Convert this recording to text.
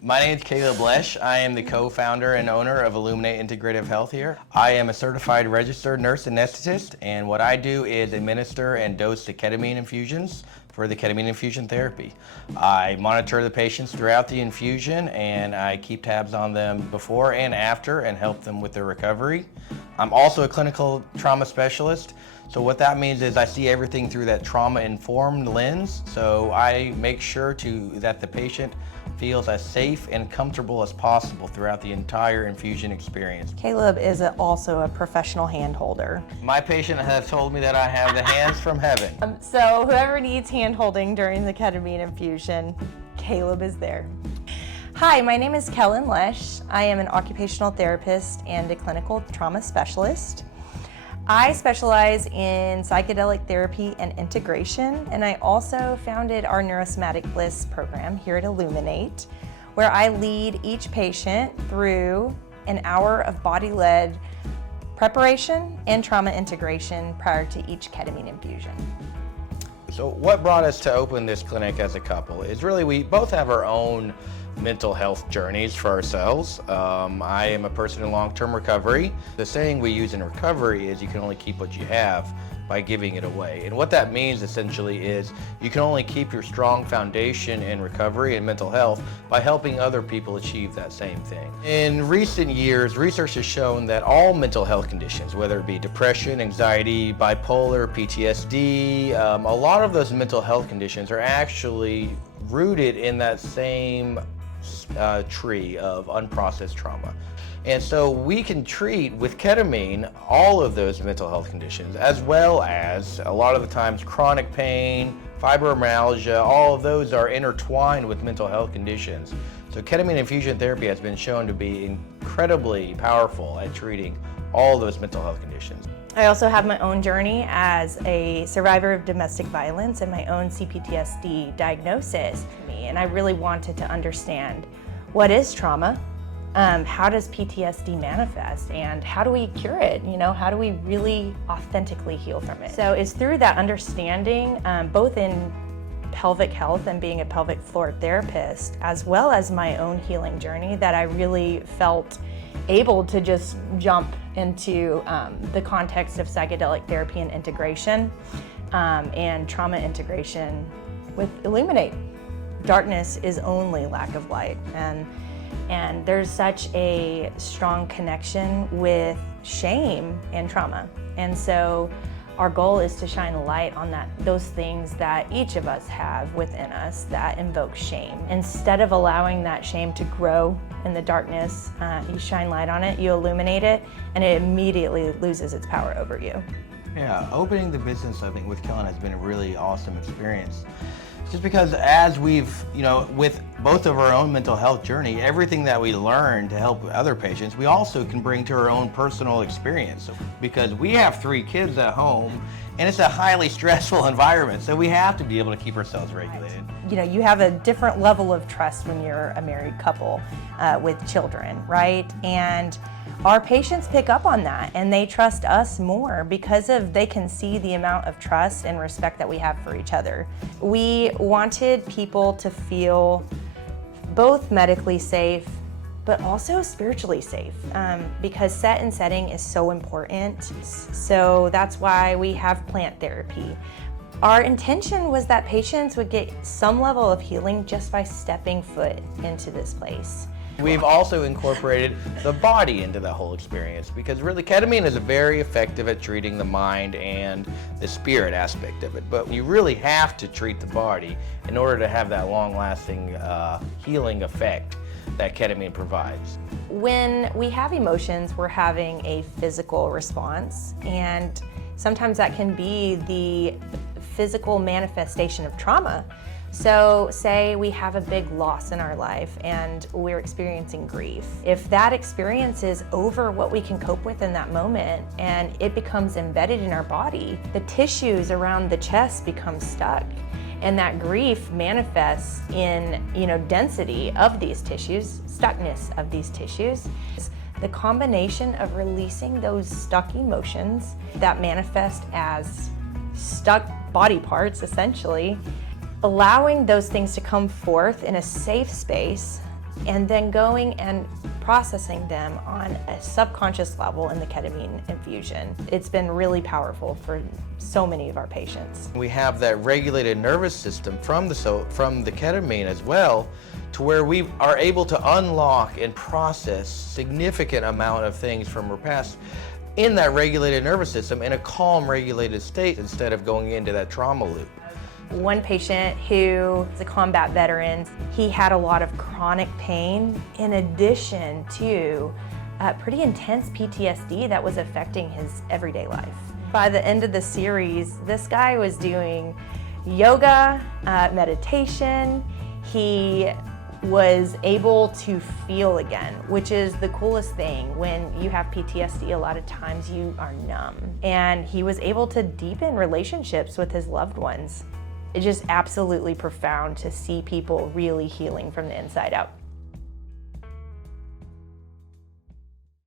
My name is Caleb Lesh. I am the co-founder and owner of Illuminate Integrative Health here. I am a certified registered nurse anesthetist, and what I do is administer and dose the ketamine infusions for the ketamine infusion therapy. I monitor the patients throughout the infusion, and I keep tabs on them before and after and help them with their recovery. I'm also a clinical trauma specialist. So what that means is I see everything through that trauma-informed lens. So I make sure that the patient feels as safe and comfortable as possible throughout the entire infusion experience. Caleb is also a professional hand holder. My patient has told me that I have the hands from heaven. So whoever needs hand holding during the ketamine infusion, Caleb is there. Hi, my name is Kellen Lesh. I am an occupational therapist and a clinical trauma specialist. I specialize in psychedelic therapy and integration, and I also founded our Neurosomatic Bliss program here at Illuminate, where I lead each patient through an hour of body-led preparation and trauma integration prior to each ketamine infusion. So what brought us to open this clinic as a couple is really we both have our own mental health journeys for ourselves. I am a person in long-term recovery. The saying we use in recovery is you can only keep what you have by giving it away. And what that means essentially is you can only keep your strong foundation in recovery and mental health by helping other people achieve that same thing. In recent years, research has shown that all mental health conditions, whether it be depression, anxiety, bipolar, PTSD, a lot of those mental health conditions are actually rooted in that same tree of unprocessed trauma. And so we can treat with ketamine all of those mental health conditions, as well as a lot of the times chronic pain, fibromyalgia, all of those are intertwined with mental health conditions. So ketamine infusion therapy has been shown to be incredibly powerful at treating all those mental health conditions. I also have my own journey as a survivor of domestic violence and my own CPTSD diagnosis. And I really wanted to understand what is trauma, how does PTSD manifest, and how do we cure it? How do we really authentically heal from it? So it's through that understanding, both in pelvic health and being a pelvic floor therapist, as well as my own healing journey, that I really felt able to just jump into the context of psychedelic therapy and integration and trauma integration with Illuminate. Darkness is only lack of light, and there's such a strong connection with shame and trauma. And so our goal is to shine a light on those things that each of us have within us that invoke shame. Instead of allowing that shame to grow in the darkness, you shine light on it, you illuminate it, and it immediately loses its power over you. Yeah, opening the business, I think, with Kellen has been a really awesome experience. Just because as we've, with both of our own mental health journey, everything that we learn to help other patients, we also can bring to our own personal experience. Because we have 3 kids at home, and it's a highly stressful environment, so we have to be able to keep ourselves regulated. You have a different level of trust when you're a married couple with children, right? And our patients pick up on that, and they trust us more because they can see the amount of trust and respect that we have for each other. We wanted people to feel both medically safe, but also spiritually safe, because set and setting is so important. So that's why we have plant therapy. Our intention was that patients would get some level of healing just by stepping foot into this place. We've also incorporated the body into that whole experience because really ketamine is very effective at treating the mind and the spirit aspect of it, but you really have to treat the body in order to have that long-lasting healing effect that ketamine provides. When we have emotions, we're having a physical response, and sometimes that can be the physical manifestation of trauma. So say we have a big loss in our life and we're experiencing grief. If that experience is over what we can cope with in that moment and it becomes embedded in our body, the tissues around the chest become stuck. And that grief manifests in, density of these tissues, stuckness of these tissues. The combination of releasing those stuck emotions that manifest as stuck body parts, essentially, allowing those things to come forth in a safe space and then going and processing them on a subconscious level in the ketamine infusion. It's been really powerful for so many of our patients. We have that regulated nervous system from the ketamine as well, to where we are able to unlock and process significant amount of things from our past in that regulated nervous system in a calm, regulated state instead of going into that trauma loop. One patient who is a combat veteran, he had a lot of chronic pain in addition to pretty intense PTSD that was affecting his everyday life. By the end of the series, this guy was doing yoga, meditation. He was able to feel again, which is the coolest thing. When you have PTSD, a lot of times you are numb. And he was able to deepen relationships with his loved ones. It's just absolutely profound to see people really healing from the inside out.